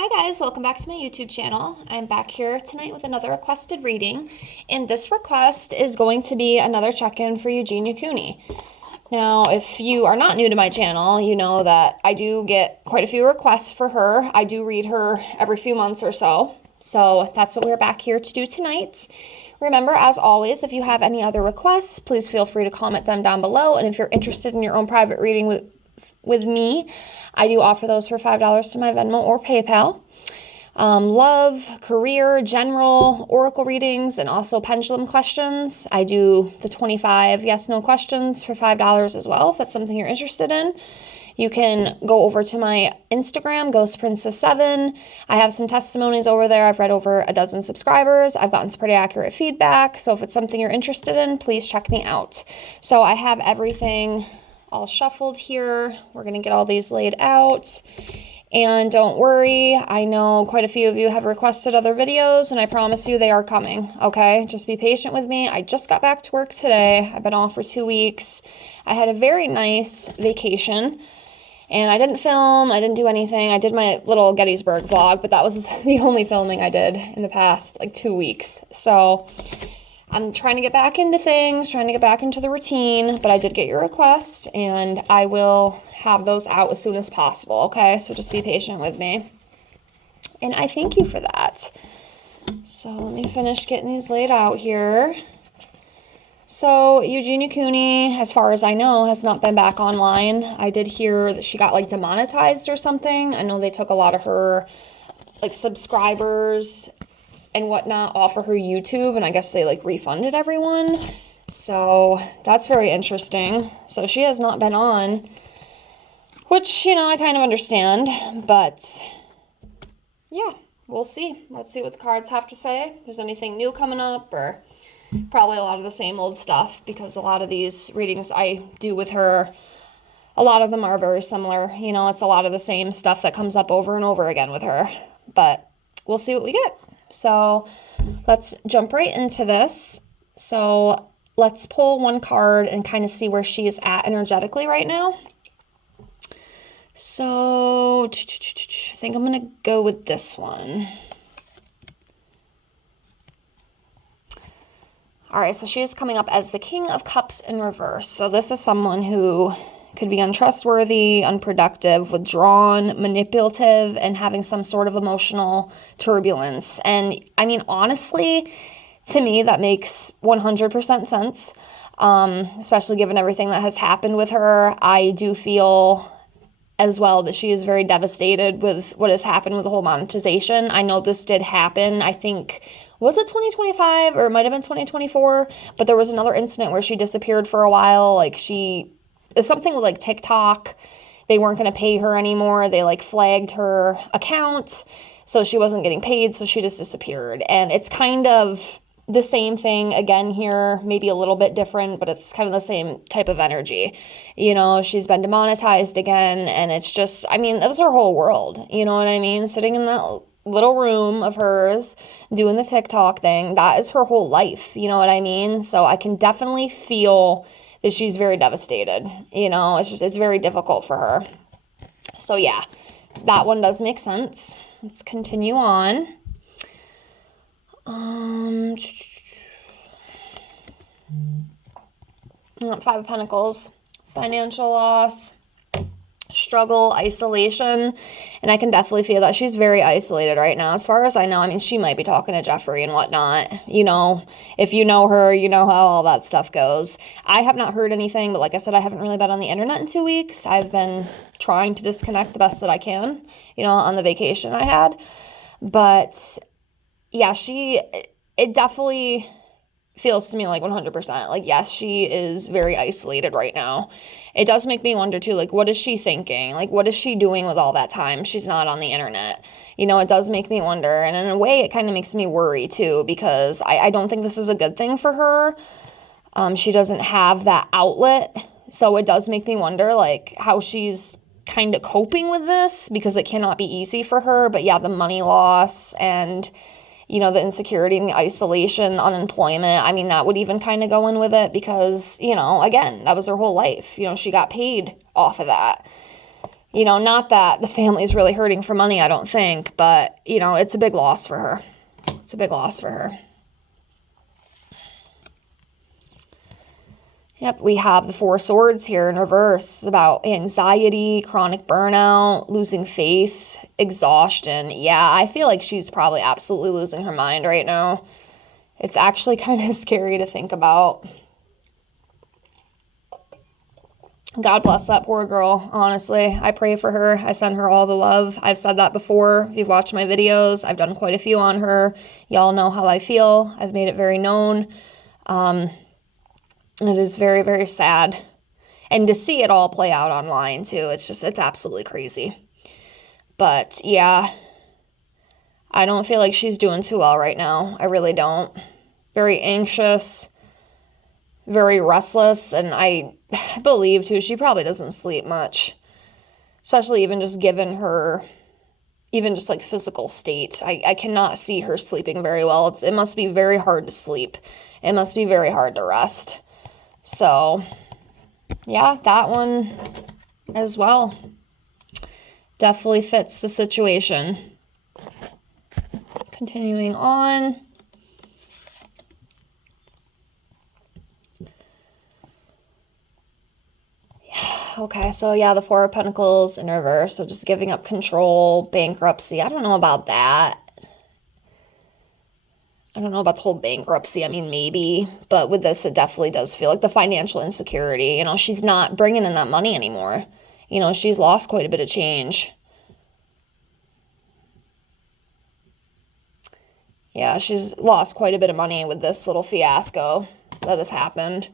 Hi guys, welcome back to my YouTube channel. I'm back here tonight with another requested reading, and this request is going to be another check-in for Eugenia Cooney. Now, if you are not new to my channel, you know that I do get quite a few requests for her. I do read her every few months or so, so that's what we're back here to do tonight. Remember, as always, if you have any other requests, please feel free to comment them down below, and if you're interested in your own private reading with me, I do offer those for $5 to my Venmo or PayPal. Love, career, general, oracle readings, and also pendulum questions. I do the 25 yes/no questions for $5 as well, if that's something you're interested in. You can go over to my Instagram, GhostPrincess7. I have some testimonies over there. I've read over a dozen subscribers. I've gotten some pretty accurate feedback. So if it's something you're interested in, please check me out. So I have everything all shuffled here. We're going to get all these laid out. And don't worry, I know quite a few of you have requested other videos, and I promise you they are coming, okay? Just be patient with me. I just got back to work today. I've been off for 2 weeks. I had a very nice vacation, and I didn't film. I didn't do anything. I did my little Gettysburg vlog, but that was the only filming I did in the past, 2 weeks. So I'm trying to get back into things, trying to get back into the routine, but I did get your request, and I will have those out as soon as possible, okay? So just be patient with me. And I thank you for that. So let me finish getting these laid out here. So Eugenia Cooney, as far as I know, has not been back online. I did hear that she got demonetized or something. I know they took a lot of her subscribers and whatnot off of her YouTube, and I guess they refunded everyone. So that's very interesting. So she has not been on, which, I kind of understand, but yeah, we'll see. Let's see what the cards have to say. If there's anything new coming up, or probably a lot of the same old stuff, because a lot of these readings I do with her, a lot of them are very similar. It's a lot of the same stuff that comes up over and over again with her, but we'll see what we get. So let's jump right into this. So let's pull one card and kind of see where she is at energetically right now. So I think I'm going to go with this one. All right, so she is coming up as the King of Cups in reverse. So this is someone who could be untrustworthy, unproductive, withdrawn, manipulative, and having some sort of emotional turbulence. And I mean, honestly, to me, that makes 100% sense, especially given everything that has happened with her. I do feel as well that she is very devastated with what has happened with the whole monetization. I know this did happen, I think, was it 2025 or it might have been 2024, but there was another incident where she disappeared for a while. Something with TikTok. They weren't going to pay her anymore. They flagged her account, so she wasn't getting paid, so she just disappeared. And it's kind of the same thing again here, maybe a little bit different, but it's kind of the same type of energy. She's been demonetized again, and it's just, that was her whole world, you know what I mean? Sitting in that little room of hers, doing the TikTok thing, that is her whole life, you know what I mean? So I can definitely feel that she's very devastated. It's very difficult for her. So yeah, that one does make sense. Let's continue on. Five of Pentacles, financial loss, struggle, isolation, and I can definitely feel that she's very isolated right now. As far as I know, she might be talking to Jeffrey and whatnot. If you know her, you know how all that stuff goes. I have not heard anything, but like I said, I haven't really been on the internet in 2 weeks. I've been trying to disconnect the best that I can, on the vacation I had. But yeah, it definitely feels to me 100%. Yes, she is very isolated right now. It does make me wonder too, what is she thinking? What is she doing with all that time she's not on the internet? It does make me wonder. And in a way, it kind of makes me worry too, because I don't think this is a good thing for her. She doesn't have that outlet. So it does make me wonder, how she's kind of coping with this, because it cannot be easy for her. But yeah, the money loss and the insecurity and the isolation, unemployment, that would even kind of go in with it, because, again, that was her whole life. She got paid off of that. Not that the family's really hurting for money, I don't think, but, it's a big loss for her. It's a big loss for her. Yep, we have the Four Swords here in reverse about anxiety, chronic burnout, losing faith, exhaustion. Yeah, I feel like she's probably absolutely losing her mind right now. It's actually kind of scary to think about. God bless that poor girl, honestly. I pray for her. I send her all the love. I've said that before. If you've watched my videos, I've done quite a few on her. Y'all know how I feel. I've made it very known. It is very, very sad. And to see it all play out online, too, it's absolutely crazy. But, yeah, I don't feel like she's doing too well right now. I really don't. Very anxious, very restless, and I believe, too, she probably doesn't sleep much, especially even just given her, even just like physical state. I cannot see her sleeping very well. It must be very hard to sleep. It must be very hard to rest. So, yeah, that one as well definitely fits the situation. Continuing on. Okay, so yeah, the Four of Pentacles in reverse. So just giving up control, bankruptcy. I don't know about that. I don't know about the whole bankruptcy. I mean, maybe. But with this, it definitely does feel like the financial insecurity. She's not bringing in that money anymore. She's lost quite a bit of change. Yeah, she's lost quite a bit of money with this little fiasco that has happened.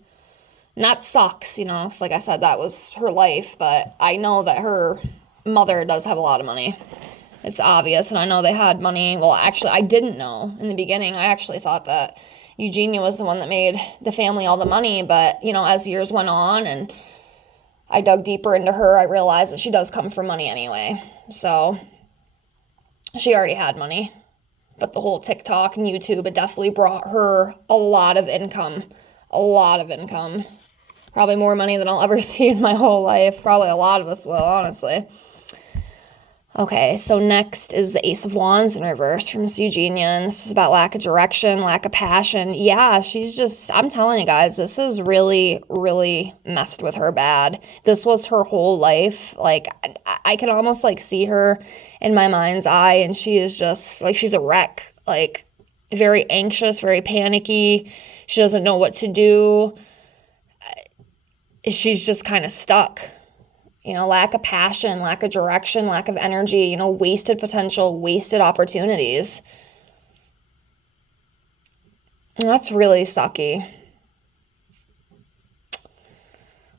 And that sucks, It's like I said, that was her life, but I know that her mother does have a lot of money. It's obvious, and I know they had money. Well, actually, I didn't know in the beginning. I actually thought that Eugenia was the one that made the family all the money, but, as years went on and I dug deeper into her, I realized that she does come from money anyway. So she already had money. But the whole TikTok and YouTube, it definitely brought her a lot of income. A lot of income. Probably more money than I'll ever see in my whole life. Probably a lot of us will, honestly. Okay, so next is the Ace of Wands in reverse from Miss Eugenia, and this is about lack of direction, lack of passion. Yeah, I'm telling you guys, this has really, really messed with her bad. This was her whole life. Like, I can almost, see her in my mind's eye, and she is just, she's a wreck. Very anxious, very panicky. She doesn't know what to do. She's just kind of stuck. Lack of passion, lack of direction, lack of energy, wasted potential, wasted opportunities. And that's really sucky.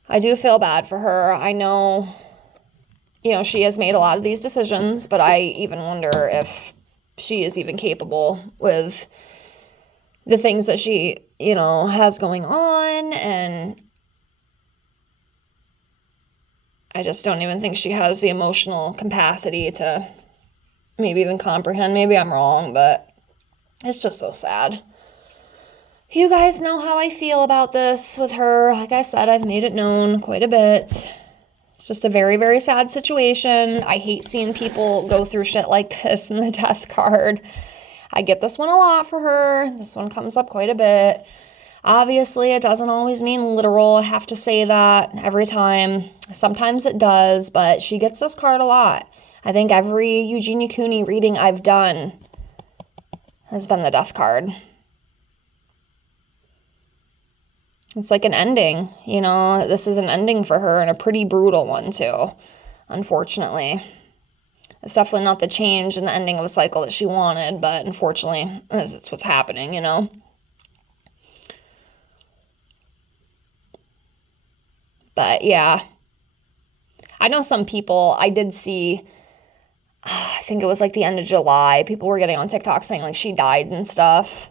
I do feel bad for her. I know, she has made a lot of these decisions, but I even wonder if she is even capable with the things that she, has going on, and I just don't even think she has the emotional capacity to maybe even comprehend. Maybe I'm wrong, but it's just so sad. You guys know how I feel about this with her. Like I said, I've made it known quite a bit. It's just a very, very sad situation. I hate seeing people go through shit like this in the death card. I get this one a lot for her. This one comes up quite a bit. Obviously, it doesn't always mean literal. I have to say that every time. Sometimes it does, but she gets this card a lot. I think every Eugenia Cooney reading I've done has been the death card. It's like an ending, This is an ending for her, and a pretty brutal one, too, unfortunately. It's definitely not the change and the ending of a cycle that she wanted, but unfortunately, it's what's happening, But yeah, I know some people, I did see, I think it was the end of July, people were getting on TikTok saying she died and stuff.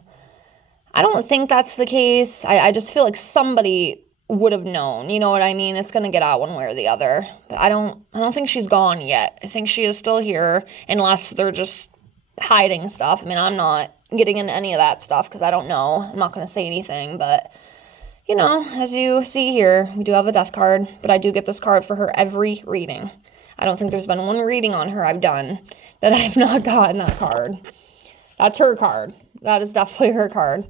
I don't think that's the case. I just feel like somebody would have known, you know what I mean? It's going to get out one way or the other. But I don't think she's gone yet. I think she is still here, unless they're just hiding stuff. I mean, I'm not getting into any of that stuff because I don't know. I'm not going to say anything, but as you see here, we do have a death card, but I do get this card for her every reading. I don't think there's been one reading on her I've done that I've not gotten that card. That's her card. That is definitely her card.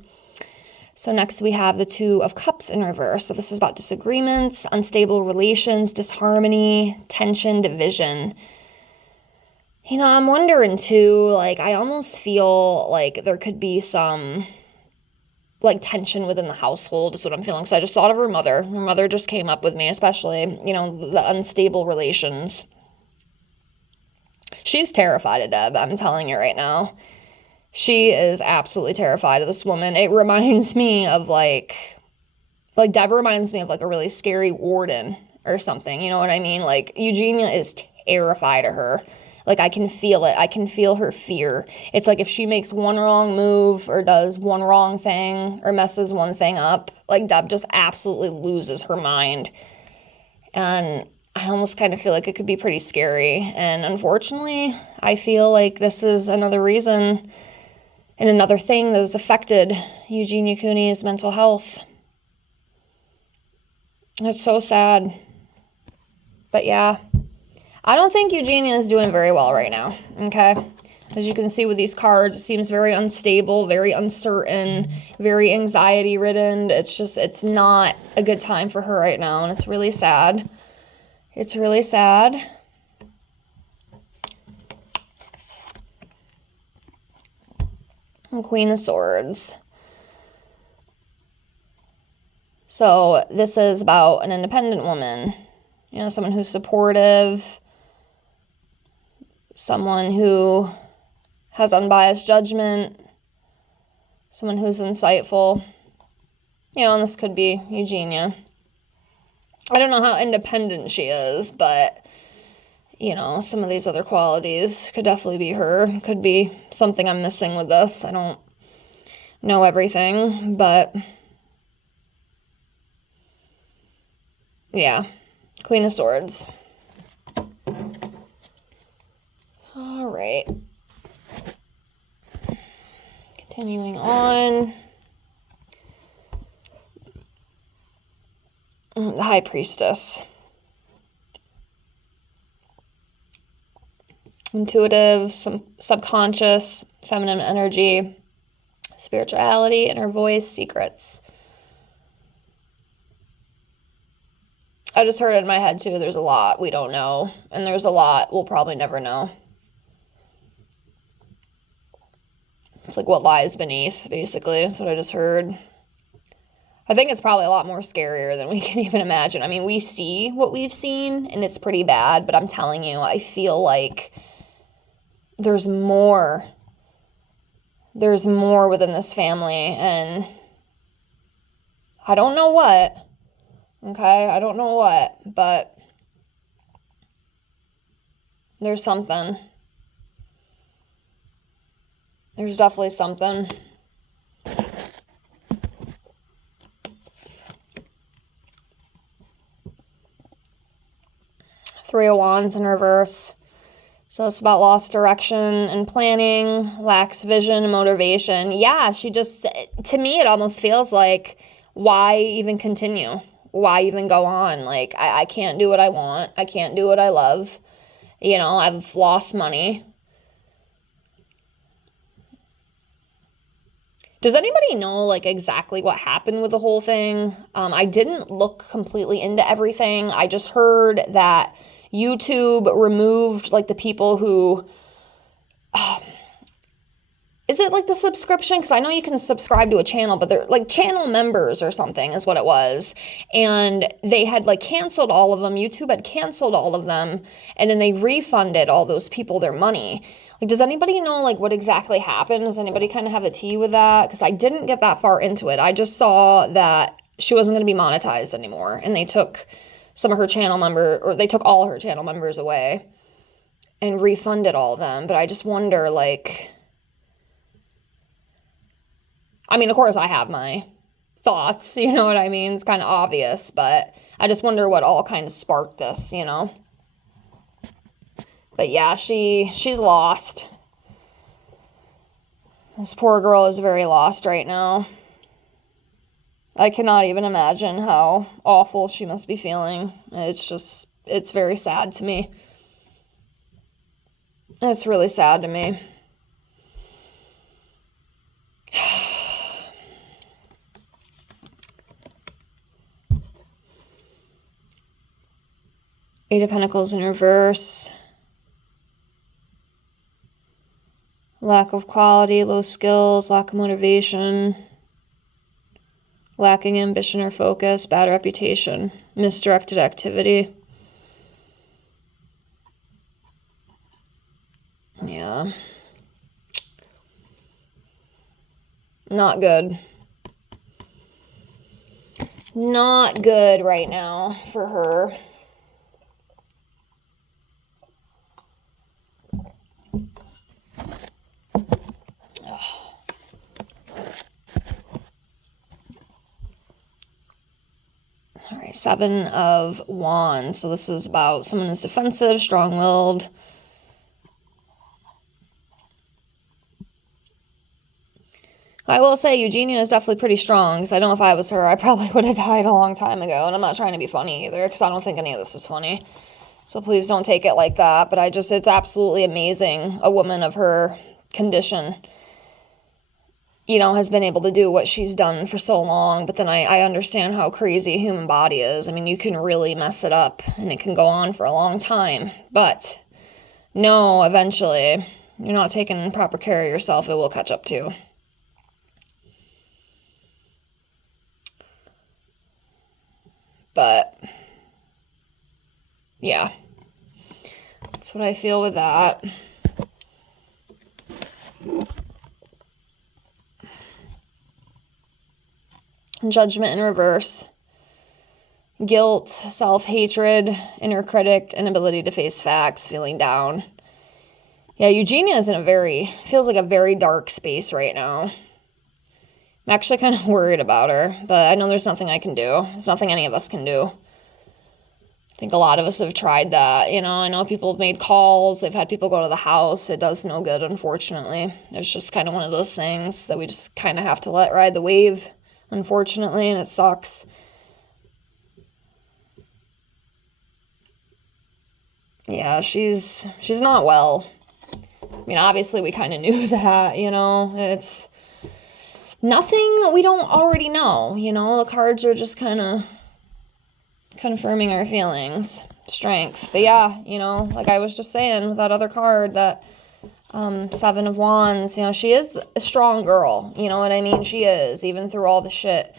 So next we have the Two of Cups in reverse. So this is about disagreements, unstable relations, disharmony, tension, division. You know, I'm wondering too, like, I almost feel like there could be some, like, tension within the household is what I'm feeling. So I just thought of her mother. Her mother just came up with me, especially, you know, the unstable relations. She's terrified of Deb, I'm telling you right now. She is absolutely terrified of this woman. It reminds me of, like Deb reminds me of, like, a really scary warden or something. You know what I mean? Like, Eugenia is terrified of her. Like, I can feel it. I can feel her fear. It's like if she makes one wrong move or does one wrong thing or messes one thing up, like, Deb just absolutely loses her mind. And I almost kind of feel like it could be pretty scary. And unfortunately, I feel like this is another reason and another thing that has affected Eugenia Cooney's mental health. It's so sad. But yeah, I don't think Eugenia is doing very well right now, okay? As you can see with these cards, it seems very unstable, very uncertain, very anxiety-ridden. It's not a good time for her right now, and it's really sad. It's really sad. And Queen of Swords. So this is about an independent woman, you know, someone who's supportive, someone who has unbiased judgment, someone who's insightful, you know, and this could be Eugenia. I don't know how independent she is, but, you know, some of these other qualities could definitely be her. Could be something I'm missing with this. I don't know everything, but yeah, Queen of Swords. All right. Continuing on. The High Priestess. Intuitive, subconscious, feminine energy, spirituality, inner voice, secrets. I just heard it in my head too. There's a lot we don't know, and there's a lot we'll probably never know. It's like what lies beneath, basically. That's what I just heard. I think it's probably a lot more scarier than we can even imagine. I mean, we see what we've seen, and it's pretty bad, but I'm telling you, I feel like there's more. There's more within this family, and I don't know what. Okay, I don't know what, but there's something. There's definitely something. Three of Wands in reverse. So it's about lost direction and planning, lacks vision and motivation. Yeah, she just, to me, it almost feels like, why even continue? Why even go on? Like, I can't do what I want. I can't do what I love. You know, I've lost money. Does anybody know, like, exactly what happened with the whole thing? I didn't look completely into everything. I just heard that YouTube removed, like, the people who... is it, like, the subscription? Because I know you can subscribe to a channel, but they're, like, channel members or something is what it was. And they had, like, canceled all of them. YouTube had canceled all of them. And then they refunded all those people their money. Like, does anybody know, like, what exactly happened? Does anybody kind of have the tea with that? Because I didn't get that far into it. I just saw that she wasn't going to be monetized anymore. And they took some of her channel members, or they took all her channel members away and refunded all of them. But I just wonder, like... I mean, of course, I have my thoughts, you know what I mean? It's kind of obvious, but I just wonder what all kind of sparked this, you know? But yeah, she's lost. This poor girl is very lost right now. I cannot even imagine how awful she must be feeling. It's very sad to me. It's really sad to me. Eight of Pentacles in reverse. Lack of quality, low skills, lack of motivation, lacking ambition or focus, bad reputation, misdirected activity. Yeah. Not good. Not good right now for her. All right, Seven of Wands. So this is about someone who's defensive, strong-willed. I will say Eugenia is definitely pretty strong, because I know if I was her, I probably would have died a long time ago, and I'm not trying to be funny either, because I don't think any of this is funny. So please don't take it like that, but it's absolutely amazing a woman of her condition, has been able to do what she's done for so long. But then I understand how crazy a human body is. I mean, you can really mess it up, and it can go on for a long time. But no, eventually, you're not taking proper care of yourself, it will catch up to you. But yeah, that's what I feel with that. Judgment in reverse. Guilt, self-hatred, inner critic, inability to face facts, feeling down. Yeah, Eugenia is feels like a very dark space right now. I'm actually kind of worried about her, but I know there's nothing I can do. There's nothing any of us can do. I think a lot of us have tried that, I know people have made calls, they've had people go to the house. It does no good, unfortunately. It's just kind of one of those things that we just kind of have to let ride the wave, unfortunately, and it sucks. Yeah, she's not well. I mean, obviously we kind of knew that, it's nothing we don't already know, the cards are just kind of confirming our feelings, strength. But yeah, like I was just saying with that other card, that Seven of Wands, she is a strong girl, you know what I mean? She is, even through all the shit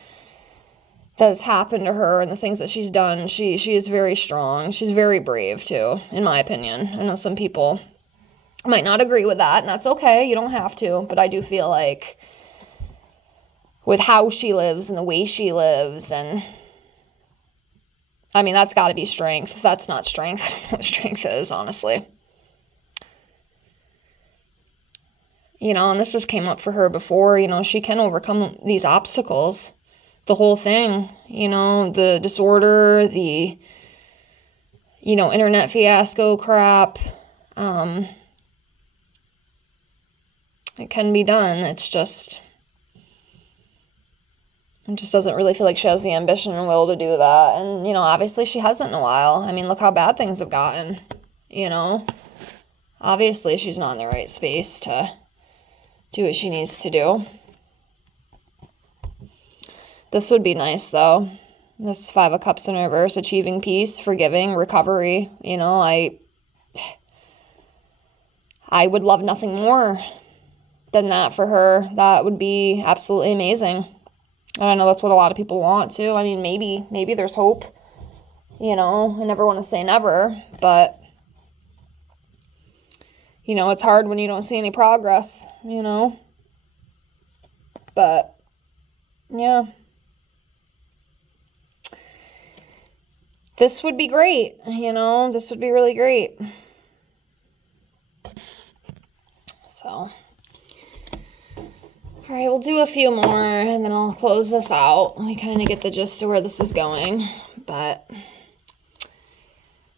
that has happened to her and the things that she's done, she is very strong. She's very brave too, in my opinion. I know some people might not agree with that, and that's okay, you don't have to, but I do feel like with how she lives and the way she lives, and I mean, that's got to be strength. If that's not strength, I don't know what strength is, honestly. And this has came up for her before, she can overcome these obstacles. The whole thing, the disorder, the, internet fiasco crap. It can be done. It just doesn't really feel like she has the ambition and will to do that. And, obviously she hasn't in a while. I mean, look how bad things have gotten, Obviously she's not in the right space to do what she needs to do. This would be nice, though. This Five of Cups in reverse, achieving peace, forgiving, recovery. I would love nothing more than that for her. That would be absolutely amazing. And I know that's what a lot of people want too. I mean, maybe there's hope. I never want to say never, but it's hard when you don't see any progress, But yeah. This would be great, This would be really great. So, all right, we'll do a few more, and then I'll close this out. We kind of get the gist of where this is going, but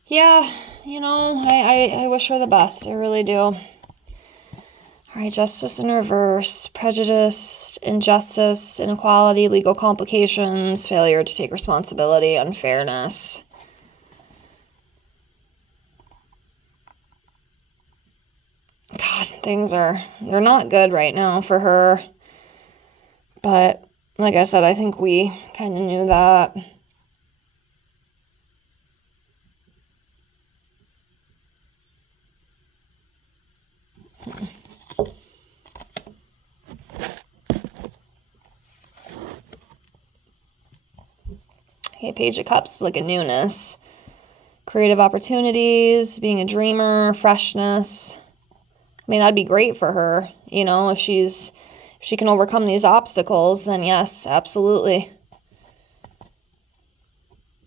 yeah, I wish her the best. I really do. All right, justice in reverse, prejudice, injustice, inequality, legal complications, failure to take responsibility, unfairness. God, they're not good right now for her. But like I said, I think we kind of knew that. Okay, Page of Cups is like a newness. Creative opportunities, being a dreamer, freshness. I mean, that'd be great for her, you know, if she can overcome these obstacles, then yes, absolutely.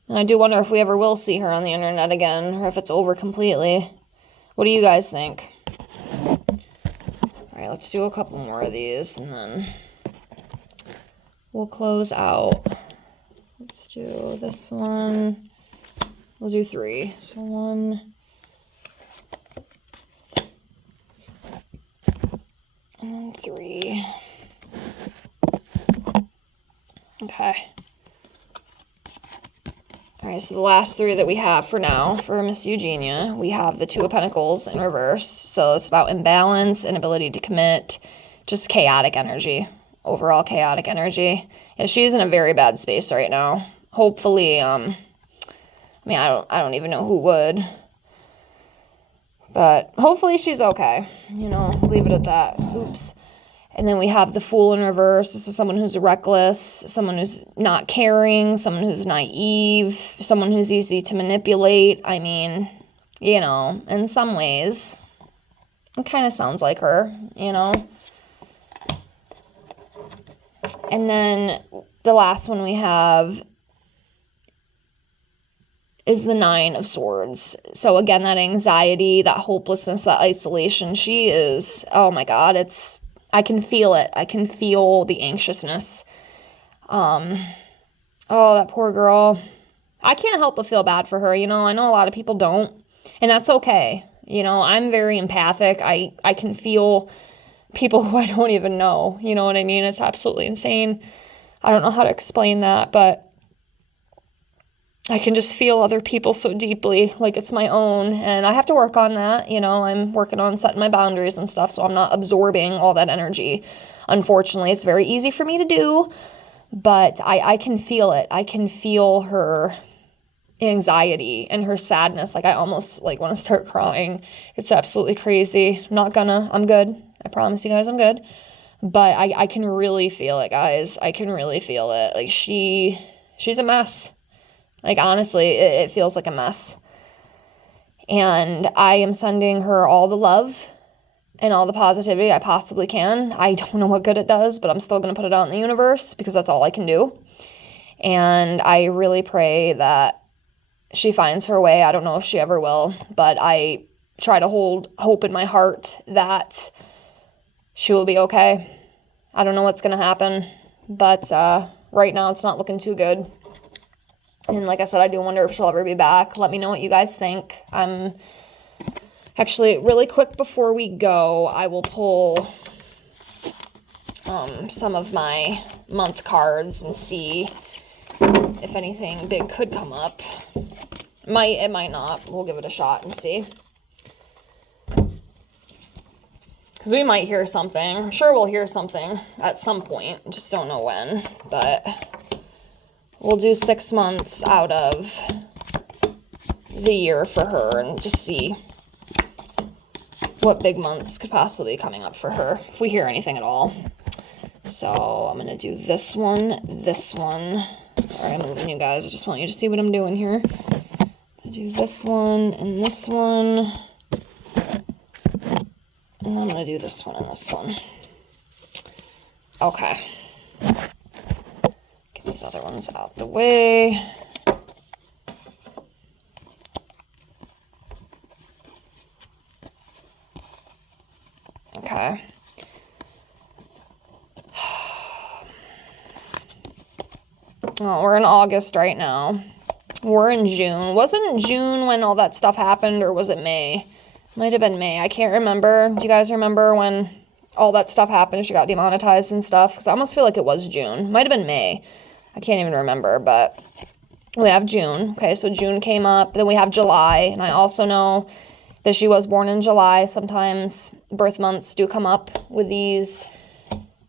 And I do wonder if we ever will see her on the internet again, or if it's over completely. What do you guys think? All right, let's do a couple more of these, and then we'll close out. Let's do this one. We'll do 3. So 1, and then 3. Okay. All right, so the last 3 that we have for now for Miss Eugenia, we have the 2 of Pentacles in reverse. So it's about imbalance, inability to commit, just chaotic energy, overall chaotic energy. And she's in a very bad space right now. Hopefully, I don't even know who would, but hopefully she's okay. You know, leave it at that. Oops. And then we have the Fool in reverse. This is someone who's reckless, someone who's not caring, someone who's naive, someone who's easy to manipulate. I mean, you know, in some ways, it kind of sounds like her, you know. And then the last one we have is the 9 of Swords. So again, that anxiety, that hopelessness, that isolation, she is, oh my God, I can feel it. I can feel the anxiousness. Oh, that poor girl. I can't help but feel bad for her. You know, I know a lot of people don't, and that's okay. You know, I'm very empathic. I can feel people who I don't even know. You know what I mean? It's absolutely insane. I don't know how to explain that, but I can just feel other people so deeply, like it's my own, and I have to work on that. You know, I'm working on setting my boundaries and stuff, so I'm not absorbing all that energy. Unfortunately, it's very easy for me to do, but I can feel it. I can feel her anxiety and her sadness. Like I almost like want to start crying. It's absolutely crazy. I'm good. I promise you guys I'm good. But I can really feel it, guys. I can really feel it. Like she's a mess. Like, honestly, it feels like a mess. And I am sending her all the love and all the positivity I possibly can. I don't know what good it does, but I'm still going to put it out in the universe because that's all I can do. And I really pray that she finds her way. I don't know if she ever will, but I try to hold hope in my heart that she will be okay. I don't know what's going to happen, but right now it's not looking too good. And like I said, I do wonder if she'll ever be back. Let me know what you guys think. Actually, really quick before we go, I will pull some of my month cards and see if anything big could come up. It might not. We'll give it a shot and see. Because we might hear something. I'm sure we'll hear something at some point. Just don't know when. But we'll do 6 months out of the year for her and just see what big months could possibly be coming up for her, if we hear anything at all. So I'm going to do this one. Sorry, I'm moving you guys. I just want you to see what I'm doing here. I'm going to do this one and this one. And then I'm going to do this one and this one. Okay. Get these other ones out the way. Okay. Oh, we're in August right now. We're in June. Wasn't June when all that stuff happened, or was it May? Might have been May. I can't remember. Do you guys remember when all that stuff happened? She got demonetized and stuff? Because I almost feel like it was June. Might have been May. I can't even remember, but we have June. Okay, so June came up. Then we have July. And I also know that she was born in July. Sometimes birth months do come up with these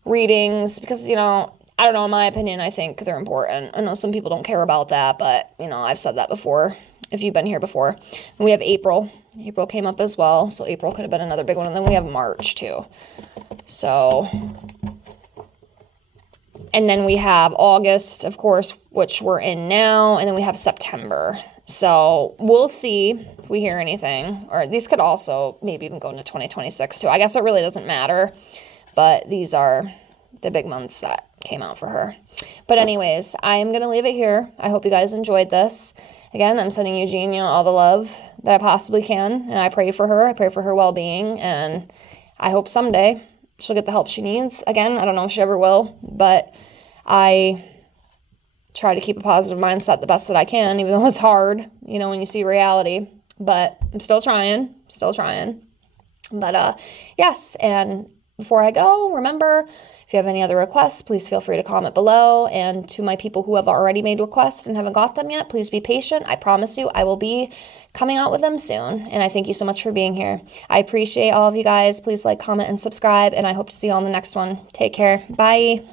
readings because, you know, I don't know, in my opinion, I think they're important. I know some people don't care about that, but, you know, I've said that before if you've been here before. And we have April. April came up as well, so April could have been another big one. And then we have March, too. So, and then we have August, of course, which we're in now, and then we have September. So we'll see if we hear anything, or these could also maybe even go into 2026 too. I guess it really doesn't matter, but these are the big months that came out for her. But anyways, I am going to leave it here. I hope you guys enjoyed this. Again, I'm sending Eugenia all the love that I possibly can, and I pray for her. I pray for her well-being, and I hope someday she'll get the help she needs. Again, I don't know if she ever will, but I try to keep a positive mindset the best that I can, even though it's hard, you know, when you see reality. But I'm still trying. But yes, and before I go, remember, if you have any other requests, please feel free to comment below. And to my people who have already made requests and haven't got them yet, please be patient. I promise you I will be coming out with them soon. And I thank you so much for being here. I appreciate all of you guys. Please like, comment, and subscribe. And I hope to see you on the next one. Take care. Bye.